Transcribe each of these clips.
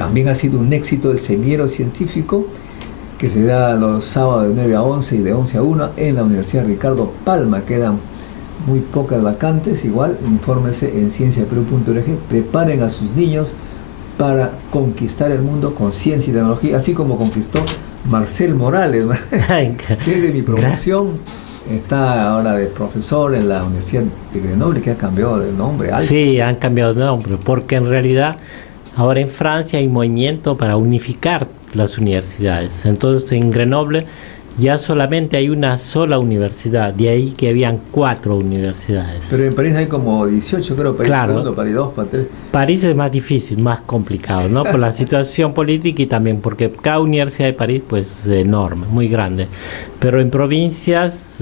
también ha sido un éxito el semillero científico que se da los sábados de 9 a 11 y de 11 a 1 en la Universidad Ricardo Palma. Quedan muy pocas vacantes. Igual, infórmense en cienciaperú.org. Preparen a sus niños para conquistar el mundo con ciencia y tecnología, así como conquistó Marcel Morales, que es de mi promoción. Está ahora de profesor en la Universidad de Grenoble, que ha cambiado de nombre. Sí, han cambiado de nombre, porque en realidad ahora en Francia hay movimiento para unificar las universidades. Entonces en Grenoble ya solamente hay una sola universidad, de ahí que habían 4 universidades. Pero en París hay como 18, creo, París claro, segundo, París 2, París 3. París es más difícil, más complicado, ¿no? Por la situación política y también porque cada universidad de París pues es enorme, muy grande. Pero en provincias,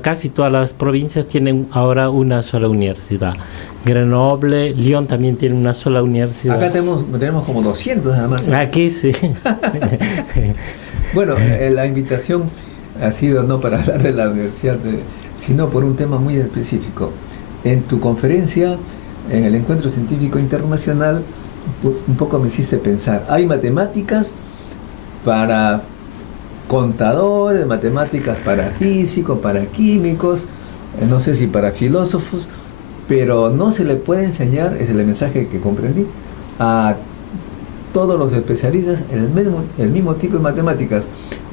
casi todas las provincias tienen ahora una sola universidad. Grenoble, Lyon también tiene una sola universidad. Acá tenemos como 200 además. Aquí sí. Bueno, la invitación ha sido no para hablar de la universidad, sino por un tema muy específico. En tu conferencia, en el Encuentro Científico Internacional, un poco me hiciste pensar. Hay matemáticas para contadores, matemáticas para físicos, para químicos, no sé si para filósofos, pero no se le puede enseñar, ese es el mensaje que comprendí, a todos los especialistas el mismo tipo de matemáticas,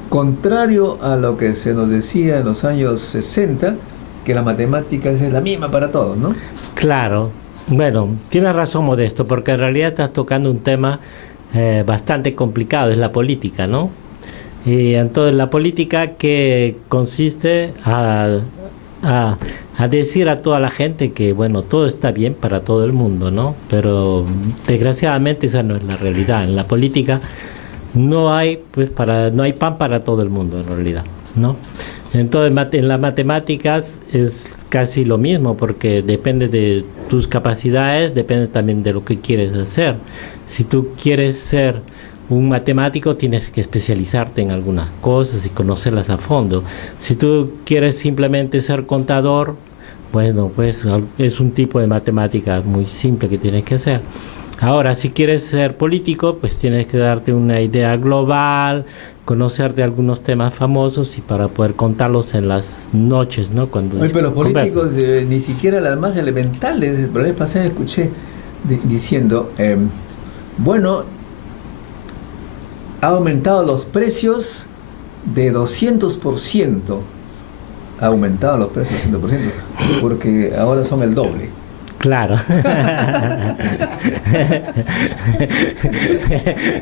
contrario a lo que se nos decía en los años 60, que la matemática es la misma para todos, ¿no? Claro, bueno, tienes razón, Modesto, porque en realidad estás tocando un tema bastante complicado, es la política, ¿no? Y entonces la política que consiste a decir a toda la gente que bueno, todo está bien para todo el mundo, ¿no? Pero desgraciadamente esa no es la realidad. En la política no hay pan para todo el mundo en realidad, ¿no? Entonces en las matemáticas es casi lo mismo, porque depende de tus capacidades, depende también de lo que quieres hacer. Si tú quieres ser un matemático, tienes que especializarte en algunas cosas y conocerlas a fondo. Si tú quieres simplemente ser contador, bueno, pues es un tipo de matemática muy simple que tienes que hacer. Ahora, si quieres ser político, pues tienes que darte una idea global, conocerte algunos temas famosos y para poder contarlos en las noches, ¿no? Cuando pero los políticos ni siquiera las más elementales. Por la vez pasada escuché diciendo, bueno, ha aumentado los precios de 200%. Ha aumentado los precios de 200%, porque ahora son el doble. Claro.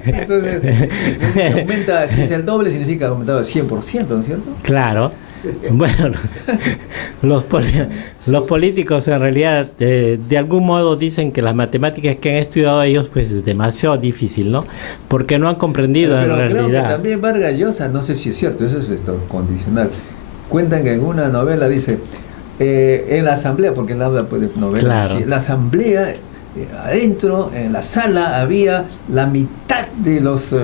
Entonces, si aumenta, si es el doble, significa que ha aumentado el 100%, ¿no es cierto? Claro. Bueno, los políticos en realidad de algún modo dicen que las matemáticas que han estudiado ellos pues es demasiado difícil, ¿no? Porque no han comprendido pero en realidad. Creo que también Vargas Llosa, no sé si es cierto, eso es condicional. Cuentan que en una novela dice, en la asamblea, porque él habla pues, de novela, claro. ¿sí? La asamblea, adentro, en la sala, había la mitad de los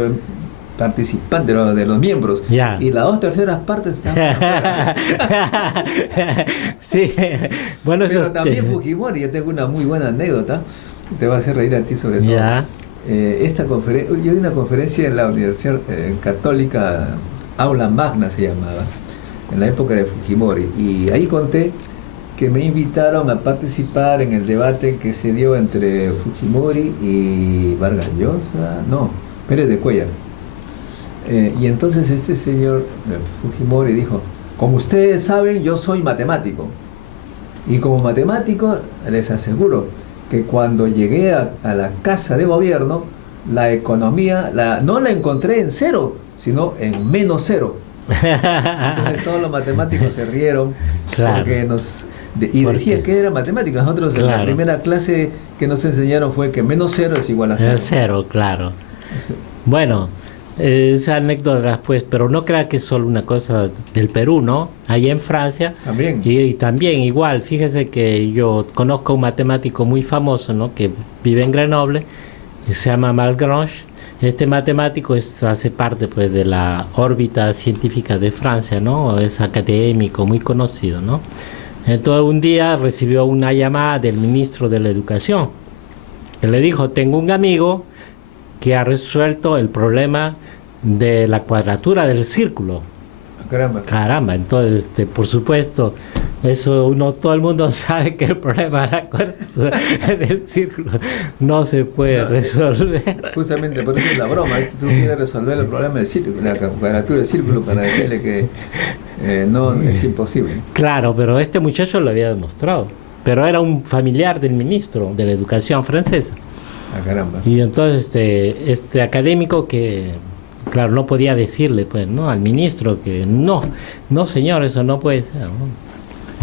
participantes, de los miembros, ya. Y las 2/3 partes estaban sí, bueno, pero eso también Fujimori, yo tengo una muy buena anécdota, te va a hacer reír a ti sobre todo. Ya. Yo di una conferencia en la Universidad Católica, Aula Magna se llamaba, en la época de Fujimori, y ahí conté que me invitaron a participar en el debate que se dio entre Fujimori y Vargas Llosa, no, Pérez de Cuéllar. Y entonces este señor Fujimori dijo, como ustedes saben, yo soy matemático, y como matemático les aseguro que cuando llegué a la casa de gobierno, la economía no la encontré en cero, sino en -0. Entonces todos los matemáticos se rieron, claro. Porque decía que era matemático. Nosotros claro. En la primera clase que nos enseñaron fue que -0 es igual a 0. Cero, claro. Sí. Bueno, esa anécdota pues, pero no crea que es solo una cosa del Perú, ¿no? Allá en Francia también. Y también igual, fíjese que yo conozco un matemático muy famoso, ¿no? Que vive en Grenoble, se llama Malgrange. Este matemático hace parte pues de la órbita científica de Francia, ¿no? Es académico, muy conocido, ¿no? Entonces un día recibió una llamada del ministro de la Educación, que le dijo, tengo un amigo que ha resuelto el problema de la cuadratura del círculo. Caramba. Caramba, entonces, por supuesto, eso todo el mundo sabe que el problema de la cuadratura del círculo no se puede resolver. Justamente por eso es la broma, tú quieres resolver el problema del círculo, la cuadratura del círculo, para decirle que no es imposible. Claro, pero este muchacho lo había demostrado, pero era un familiar del ministro de la Educación francesa. Ah, caramba. Y entonces este académico que, claro, no podía decirle pues, ¿no?, al ministro que no señor, eso no puede ser, ¿no?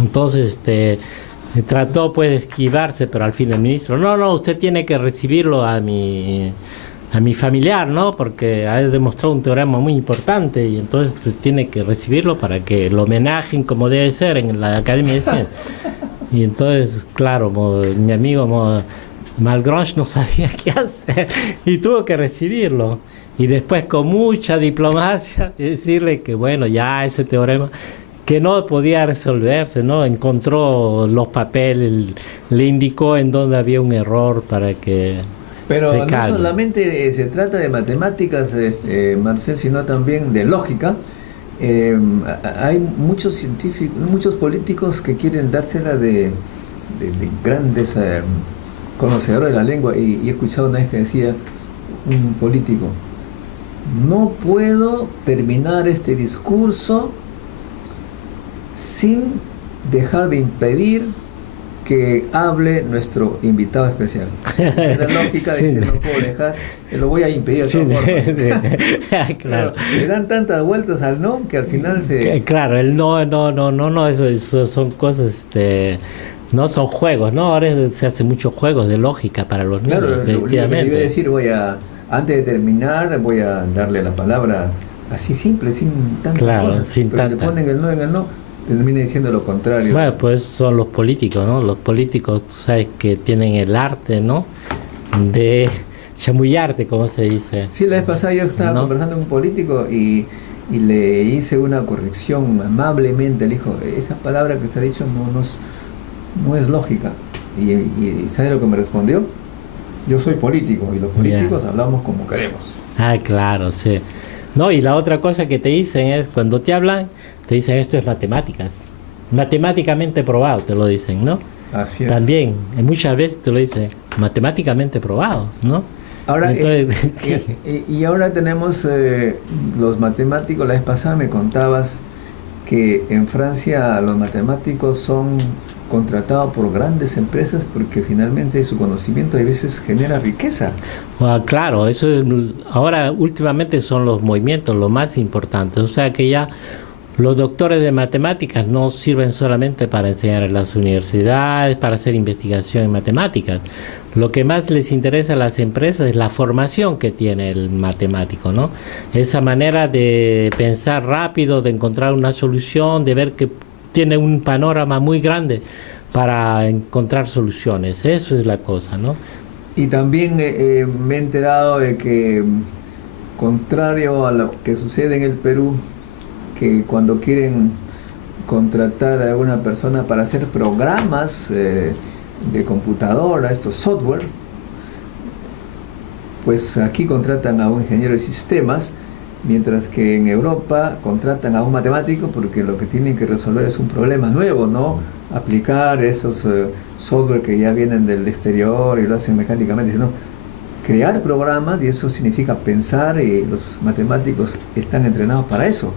Entonces trató pues de esquivarse, pero al fin el ministro, no, usted tiene que recibirlo a mi familiar, ¿no? Porque ha demostrado un teorema muy importante y entonces usted tiene que recibirlo para que lo homenajen como debe ser en la Academia de Ciencias. Y entonces, claro, mi amigo Malgrange no sabía qué hacer y tuvo que recibirlo. Y después con mucha diplomacia decirle que bueno, ya ese teorema que no podía resolverse, ¿no? Encontró los papeles, le indicó en dónde había un error para que pero se no calme. solamente se trata de matemáticas, Marcel, sino también de lógica. Hay muchos científicos, muchos políticos que quieren dársela de grandes conocedores de la lengua, y he escuchado una vez que decía un político: no puedo terminar este discurso sin dejar de impedir que hable nuestro invitado especial. Es la lógica de que no puedo dejar, lo voy a impedir de todas formas. Claro. Le dan tantas vueltas al no que al final se... Claro, el no, eso son cosas, no son juegos, ¿no? Ahora se hacen muchos juegos de lógica para los niños, Claro, lo que efectivamente. iba a decir, antes de terminar, voy a darle la palabra así simple, sin tantas cosas. Sin pero tanta. si se ponen el no en el no, termina diciendo lo contrario. Bueno, pues son los políticos, ¿no? Los políticos, tú sabes que tienen el arte, ¿no?, de chamullarte, como se dice. Sí, la vez pasada yo estaba conversando con un político y le hice una corrección amablemente. Le dijo: esa palabra que usted ha dicho no es lógica. Y ¿sabe lo que me respondió? Yo soy político y los políticos hablamos como queremos. Ah, claro, sí. No, y la otra cosa que te dicen es, cuando te hablan, te dicen esto es matemáticas. Matemáticamente probado, te lo dicen, ¿no? Así es. También, muchas veces te lo dicen, matemáticamente probado, ¿no? Ahora, entonces, y ahora tenemos los matemáticos. La vez pasada me contabas que en Francia los matemáticos son contratados por grandes empresas porque finalmente su conocimiento a veces genera riqueza. Claro, eso ahora últimamente son los movimientos lo más importante. O sea que ya los doctores de matemáticas no sirven solamente para enseñar en las universidades, para hacer investigación en matemáticas. Lo que más les interesa a las empresas es la formación que tiene el matemático, ¿no? Esa manera de pensar rápido, de encontrar una solución, de ver que tiene un panorama muy grande para encontrar soluciones. Eso es la cosa, ¿no? Y también me he enterado de que, contrario a lo que sucede en el Perú, que cuando quieren contratar a una persona para hacer programas de computadora, estos software, pues aquí contratan a un ingeniero de sistemas, mientras que en Europa contratan a un matemático porque lo que tienen que resolver es un problema nuevo, ¿no? Aplicar esos software que ya vienen del exterior y lo hacen mecánicamente, sino crear programas, y eso significa pensar, y los matemáticos están entrenados para eso.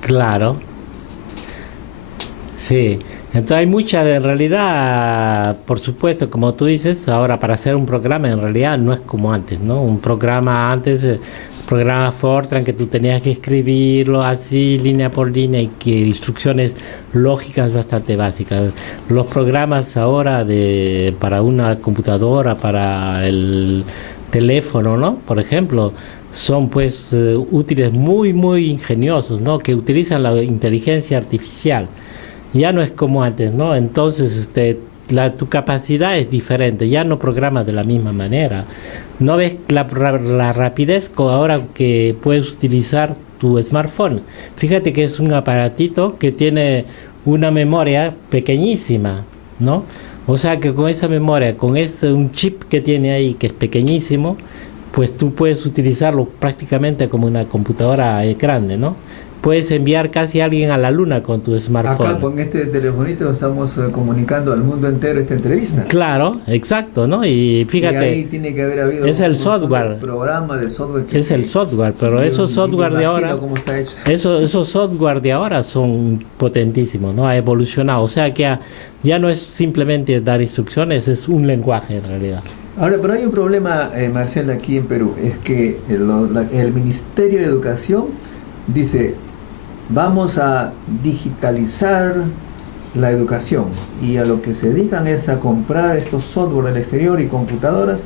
Claro. Sí. Entonces hay mucha, en realidad, por supuesto, como tú dices, ahora para hacer un programa en realidad no es como antes, ¿no? Un programa antes, programa Fortran, que tú tenías que escribirlo así, línea por línea, y que instrucciones lógicas bastante básicas. Los programas ahora para una computadora, para el teléfono, ¿no? Por ejemplo, son pues útiles muy, muy ingeniosos, ¿no? Que utilizan la inteligencia artificial. Ya no es como antes, ¿no? Entonces, tu capacidad es diferente, ya no programas de la misma manera. ¿No ves la rapidez ahora que puedes utilizar tu smartphone? Fíjate que es un aparatito que tiene una memoria pequeñísima, ¿no? O sea que con esa memoria, con un chip que tiene ahí, que es pequeñísimo, pues tú puedes utilizarlo prácticamente como una computadora grande, ¿no? Puedes enviar casi a alguien a la luna con tu smartphone. Acá con este telefonito estamos comunicando al mundo entero esta entrevista. Claro, exacto, ¿no? Y fíjate, y ahí tiene que haber habido es el software, programa de software que es el software, pero esos software de ahora, cómo está hecho. esos software de ahora son potentísimos, ¿no? Ha evolucionado, o sea que ya no es simplemente dar instrucciones, es un lenguaje en realidad. Ahora, pero hay un problema, Marcela, aquí en Perú, es que el Ministerio de Educación dice: vamos a digitalizar la educación, y a lo que se dedican es a comprar estos software del exterior y computadoras,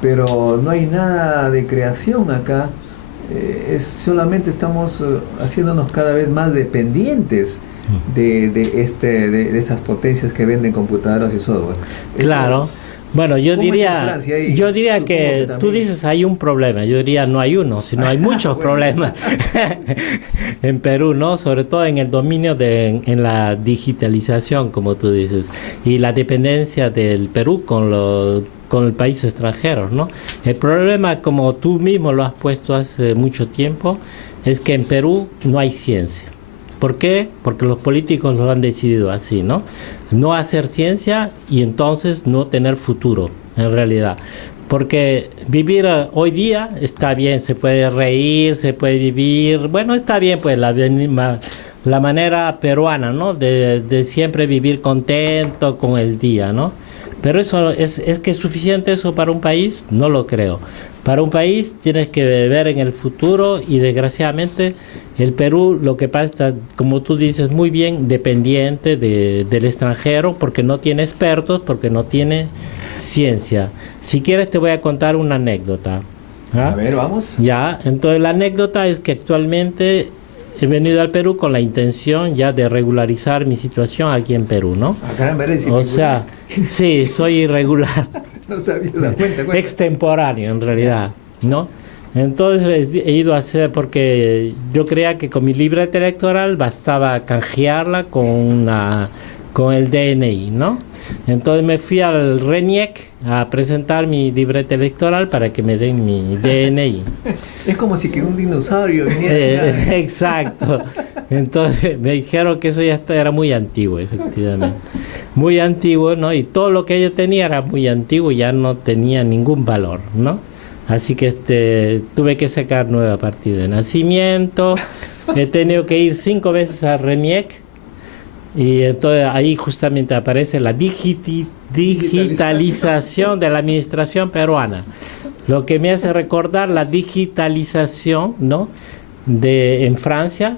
pero no hay nada de creación acá. Solamente estamos haciéndonos cada vez más dependientes de estas potencias que venden computadoras y software. Claro. Bueno, yo diría que tú dices hay un problema, yo diría no hay uno, sino hay muchos problemas en Perú, ¿no? Sobre todo en el dominio en la digitalización, como tú dices, y la dependencia del Perú con el país extranjero, ¿no? El problema, como tú mismo lo has puesto hace mucho tiempo, es que en Perú no hay ciencia. ¿Por qué? Porque los políticos lo han decidido así, ¿no? No hacer ciencia y entonces no tener futuro, en realidad. Porque vivir hoy día está bien, se puede reír, se puede vivir, bueno, está bien, pues la manera peruana, ¿no? De siempre vivir contento con el día, ¿no? Pero eso es que es suficiente eso para un país, no lo creo. Para un país tienes que ver en el futuro, y desgraciadamente el Perú, lo que pasa, como tú dices muy bien, dependiente del extranjero, porque no tiene expertos, porque no tiene ciencia. Si quieres te voy a contar una anécdota. ¿Ah? A ver, vamos. Ya, entonces la anécdota es que actualmente he venido al Perú con la intención ya de regularizar mi situación aquí en Perú, ¿no? O sea, sí, soy irregular. No sabía, cuenta. Extemporáneo en realidad, ¿no? Entonces he ido a hacer, porque yo creía que con mi libreta electoral bastaba canjearla con el DNI, ¿no? Entonces me fui al RENIEC a presentar mi libreta electoral para que me den mi DNI. Es como si que un dinosaurio viniera. Exacto. Entonces me dijeron que eso ya era muy antiguo, efectivamente. Muy antiguo, ¿no? Y todo lo que yo tenía era muy antiguo y ya no tenía ningún valor, ¿no? Así que tuve que sacar nueva partida de nacimiento. He tenido que ir 5 veces al RENIEC. Y entonces ahí justamente aparece la digitalización de la administración peruana. Lo que me hace recordar la digitalización, ¿no? En Francia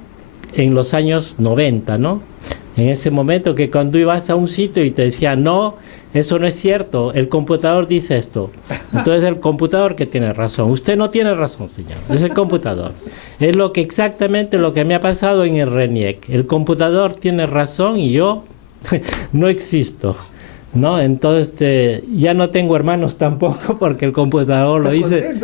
en los años 90, ¿no? En ese momento que cuando ibas a un sitio y te decía, no, eso no es cierto, el computador dice esto. Entonces el computador que tiene razón. Usted no tiene razón, señor, es el computador. Es exactamente lo que me ha pasado en el RENIEC. El computador tiene razón y yo no existo, ¿no? Entonces ya no tengo hermanos tampoco, porque el computador lo dice.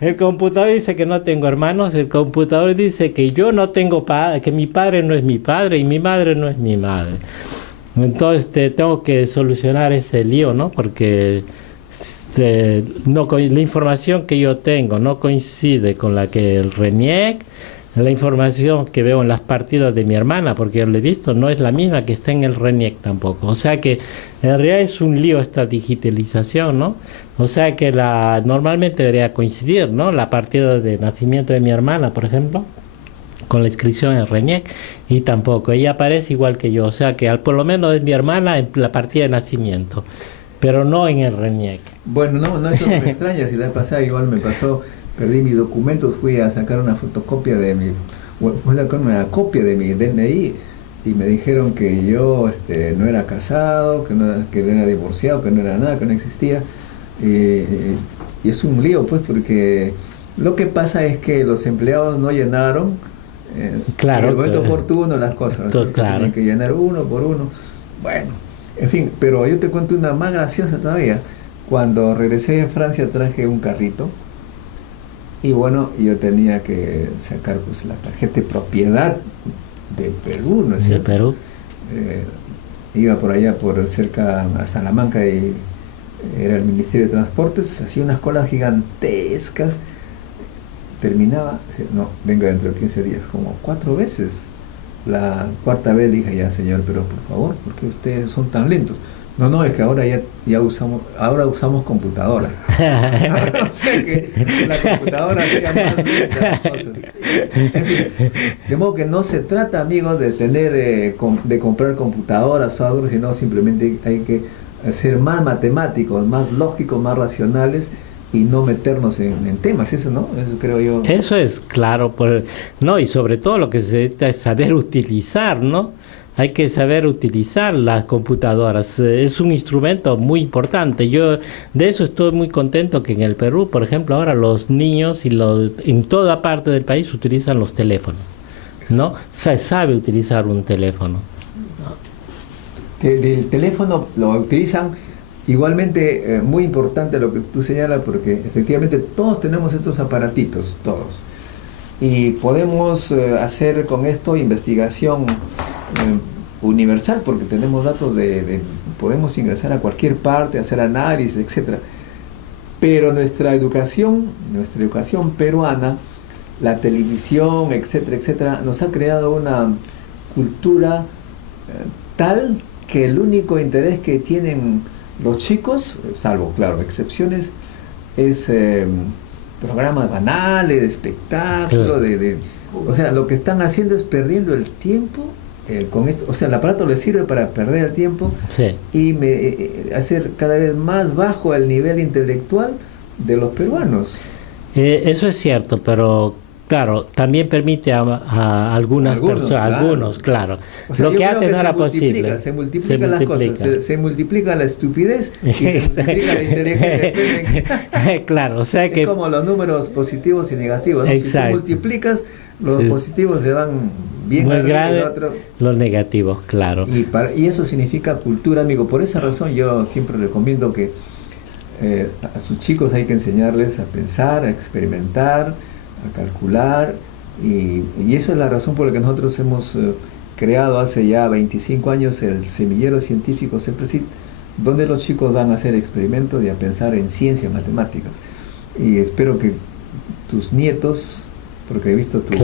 El computador dice que no tengo hermanos, el computador dice que yo no tengo padre, que mi padre no es mi padre y mi madre no es mi madre. Entonces tengo que solucionar ese lío, ¿no? Porque la información que yo tengo no coincide con la que el RENIEC. La información que veo en las partidas de mi hermana, porque yo lo he visto, no es la misma que está en el RENIEC tampoco. O sea que en realidad es un lío esta digitalización, ¿no? O sea que normalmente debería coincidir, ¿no? La partida de nacimiento de mi hermana, por ejemplo, con la inscripción en el RENIEC, y tampoco. Ella aparece igual que yo. O sea que por lo menos es mi hermana en la partida de nacimiento, pero no en el RENIEC. Bueno, no, eso no me extraña. Si la pasada igual me pasó. Perdí mis documentos, fui a sacar una fotocopia una copia de mi DNI, y me dijeron que yo no era casado, que no era divorciado, que no era nada, que no existía. Y es un lío, pues, porque lo que pasa es que los empleados no llenaron claro, en el momento oportuno las cosas. Claro. Tienen que llenar uno por uno. Bueno, en fin, pero yo te cuento una más graciosa todavía. Cuando regresé a Francia traje un carrito. Y bueno, yo tenía que sacar pues la tarjeta de propiedad de Perú, ¿no es cierto? De Perú. Iba por allá, por cerca a Salamanca, y era el Ministerio de Transportes, hacía unas colas gigantescas, terminaba, no, venga dentro de 15 días, como 4 veces. La cuarta vez le dije, ya señor, pero por favor, ¿por qué ustedes son tan lentos? No, no, es que ahora ya usamos computadora. O sea que la computadora hacía más lentas las cosas. En fin, de modo que no se trata, amigos, de tener, de comprar computadoras, software, sino simplemente hay que ser más matemáticos, más lógicos, más racionales y no meternos en temas, eso, ¿no? Eso creo yo. Eso es claro, no, y sobre todo lo que se necesita es saber utilizar, ¿no? Hay que saber utilizar las computadoras, es un instrumento muy importante. Yo de eso estoy muy contento, que en el Perú, por ejemplo, ahora los niños en toda parte del país utilizan los teléfonos, ¿no? Se sabe utilizar un teléfono. El teléfono lo utilizan igualmente, muy importante lo que tú señalas, porque efectivamente todos tenemos estos aparatitos, todos. Y podemos hacer con esto investigación universal, porque tenemos datos podemos ingresar a cualquier parte, hacer análisis, etcétera. Pero nuestra educación peruana, la televisión, etcétera, etcétera, nos ha creado una cultura tal que el único interés que tienen los chicos, salvo, claro, excepciones, es programas banales, de espectáculo, o sea, lo que están haciendo es perdiendo el tiempo con esto. O sea, el aparato les sirve para perder el tiempo, sí, y hacer cada vez más bajo el nivel intelectual de los peruanos. Eso es cierto, pero claro, también permite a algunas personas, algunos, claro. O sea, lo que antes no era posible. Se multiplican las cosas, se multiplica la estupidez y se multiplica la inteligencia. Claro, o sea que es como los números positivos y negativos, ¿no? Exacto. Si tú multiplicas, los positivos se van bien muy arriba grande, y el otro. Los negativos, claro. Y eso significa cultura, amigo. Por esa razón yo siempre recomiendo que a sus chicos hay que enseñarles a pensar, a experimentar, a calcular, y eso es la razón por la que nosotros hemos creado hace ya 25 años el semillero científico CEPRESID, donde los chicos van a hacer experimentos y a pensar en ciencias matemáticas. Y espero que tus nietos, porque he visto tu hijo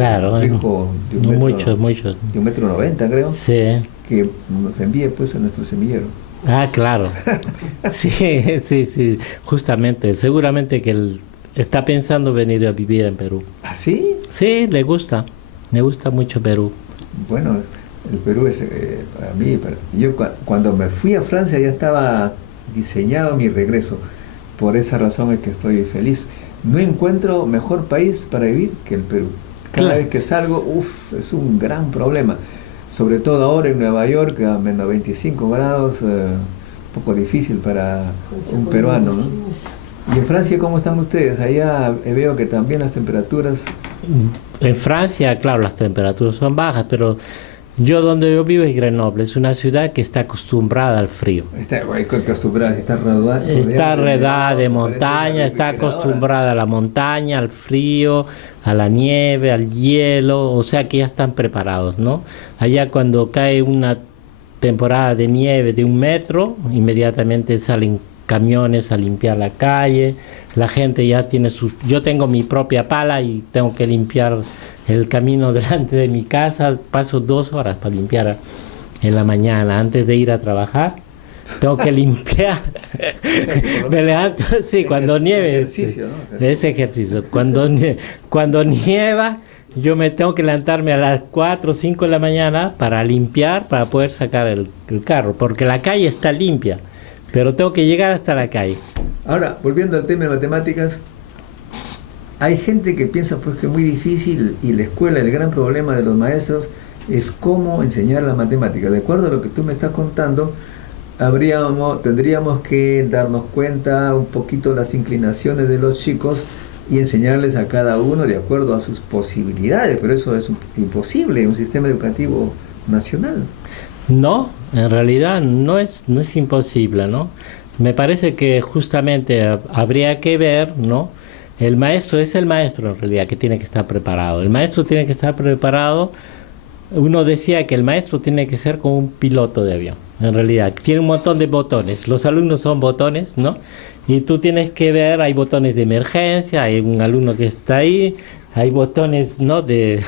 de un metro, muchos. De 1,90 m, creo, sí, que nos envíe pues a nuestro semillero. Ah, claro. sí, justamente, seguramente que él está pensando venir a vivir en Perú. ¿Ah, sí? Sí, le gusta mucho Perú. Bueno, el Perú es, para mí, yo cuando me fui a Francia ya estaba diseñado mi regreso. Por esa razón es que estoy feliz. No encuentro mejor país para vivir que el Perú. Cada vez que salgo, es un gran problema. Sobre todo ahora en Nueva York, a menos 25 grados, un poco difícil para un peruano, ¿no? ¿Y en Francia cómo están ustedes? Allá veo que también las temperaturas... En Francia, claro, las temperaturas son bajas, pero yo donde yo vivo es Grenoble, es una ciudad que está acostumbrada al frío. Está acostumbrada, está rodeada de montaña, está acostumbrada a la montaña, al frío, a la nieve, al hielo, o sea que ya están preparados, ¿no? Allá cuando cae una temporada de nieve de 1 metro, inmediatamente salen camiones a limpiar la calle, la gente ya tiene yo tengo mi propia pala y tengo que limpiar el camino delante de mi casa, paso 2 horas para limpiar en la mañana antes de ir a trabajar, tengo que limpiar, me levanto, sí, cuando nieve, ejercicio, ¿no? Ese ejercicio, cuando nieva, yo me tengo que levantarme a las 4 o 5 de la mañana para limpiar, para poder sacar el carro, porque la calle está limpia. Pero tengo que llegar hasta la calle. Ahora, volviendo al tema de matemáticas, hay gente que piensa pues que es muy difícil y la escuela, el gran problema de los maestros es cómo enseñar las matemáticas. De acuerdo a lo que tú me estás contando, tendríamos que darnos cuenta un poquito las inclinaciones de los chicos y enseñarles a cada uno de acuerdo a sus posibilidades, pero eso es imposible en un sistema educativo nacional. No, en realidad no es imposible, ¿no? Me parece que justamente habría que ver, ¿no? Es el maestro en realidad que tiene que estar preparado. El maestro tiene que estar preparado uno decía que el maestro tiene que ser como un piloto de avión. En realidad, tiene un montón de botones. Los alumnos son botones, ¿no? Y tú tienes que ver, hay botones de emergencia, hay un alumno que está ahí, hay botones, ¿no? De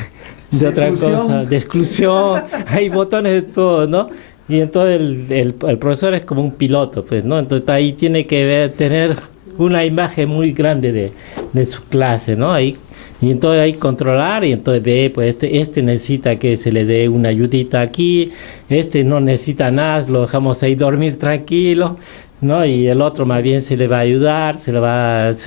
otra cosa, de exclusión, hay botones de todo, ¿no? Y entonces el profesor es como un piloto, pues, ¿no? Entonces ahí tiene que tener una imagen muy grande de su clase, ¿no? Ahí, y entonces ahí controlar, y entonces ve, pues este necesita que se le dé una ayudita aquí, este no necesita nada, lo dejamos ahí dormir tranquilo, ¿no? Y el otro más bien se le va a ayudar, se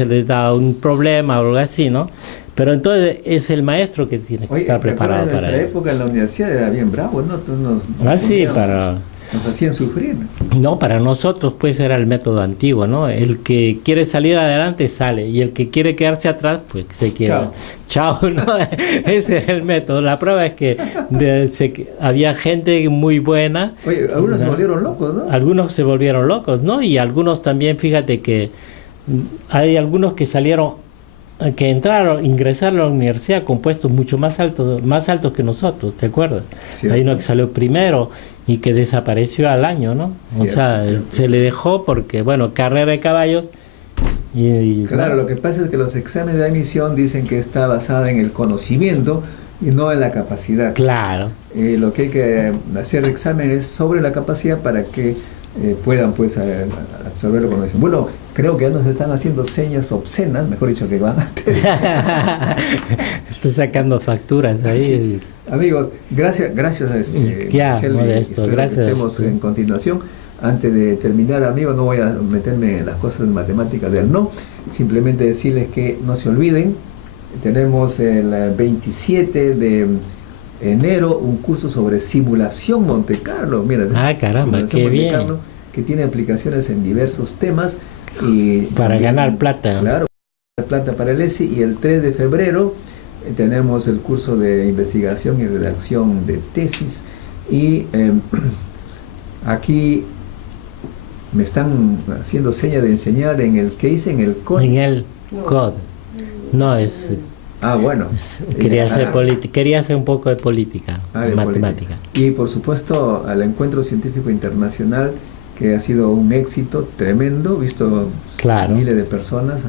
le da un problema o algo así, ¿no? Pero entonces es el maestro que tiene que estar preparado para eso. En nuestra época en la universidad era bien bravo, ¿no? Sí, nos hacían sufrir. No, para nosotros pues era el método antiguo, ¿no? El que quiere salir adelante sale, y el que quiere quedarse atrás pues se queda. Chao, ¿no? Ese era el método. La prueba es que había gente muy buena. Oye, algunos se volvieron locos, ¿no? Algunos se volvieron locos, ¿no? Y algunos también, fíjate que hay algunos que ingresaron a la universidad con puestos mucho más altos que nosotros, ¿te acuerdas? Cierto. Hay uno que salió primero y que desapareció al año, ¿no? Cierto, o sea, cierto. Se le dejó porque, bueno, carrera de caballos. Claro, lo que pasa es que los exámenes de admisión dicen que está basada en el conocimiento y no en la capacidad. Claro. Lo que hay que hacer de examen es sobre la capacidad para que puedan pues absorberlo con eso. Bueno, creo que ya nos están haciendo señas obscenas, mejor dicho, que van a Estoy sacando facturas ahí. Amigos, gracias a Modesto, gracias. Estemos en continuación. Antes de terminar, amigos, no voy a meterme en las cosas de matemáticas del no, simplemente decirles que no se olviden, tenemos el 27 de enero un curso sobre simulación Monte Carlo. Mira, caramba, qué bien. Carlo, que tiene aplicaciones en diversos temas. Y para también, ganar plata. Claro, plata para el ESI. Y el 3 de febrero tenemos el curso de investigación y redacción de tesis. Y aquí me están haciendo seña de enseñar en el que hice en el COD. En el COD. No, es... bueno. Quería hacer un poco de política, matemática. Y por supuesto al Encuentro Científico Internacional, que ha sido un éxito tremendo, visto miles de personas,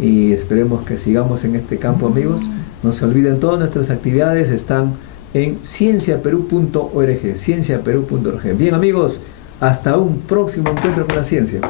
y esperemos que sigamos en este campo, amigos. No se olviden, todas nuestras actividades están en cienciaperú.org, cienciaperú.org. Bien, amigos, hasta un próximo encuentro con la ciencia.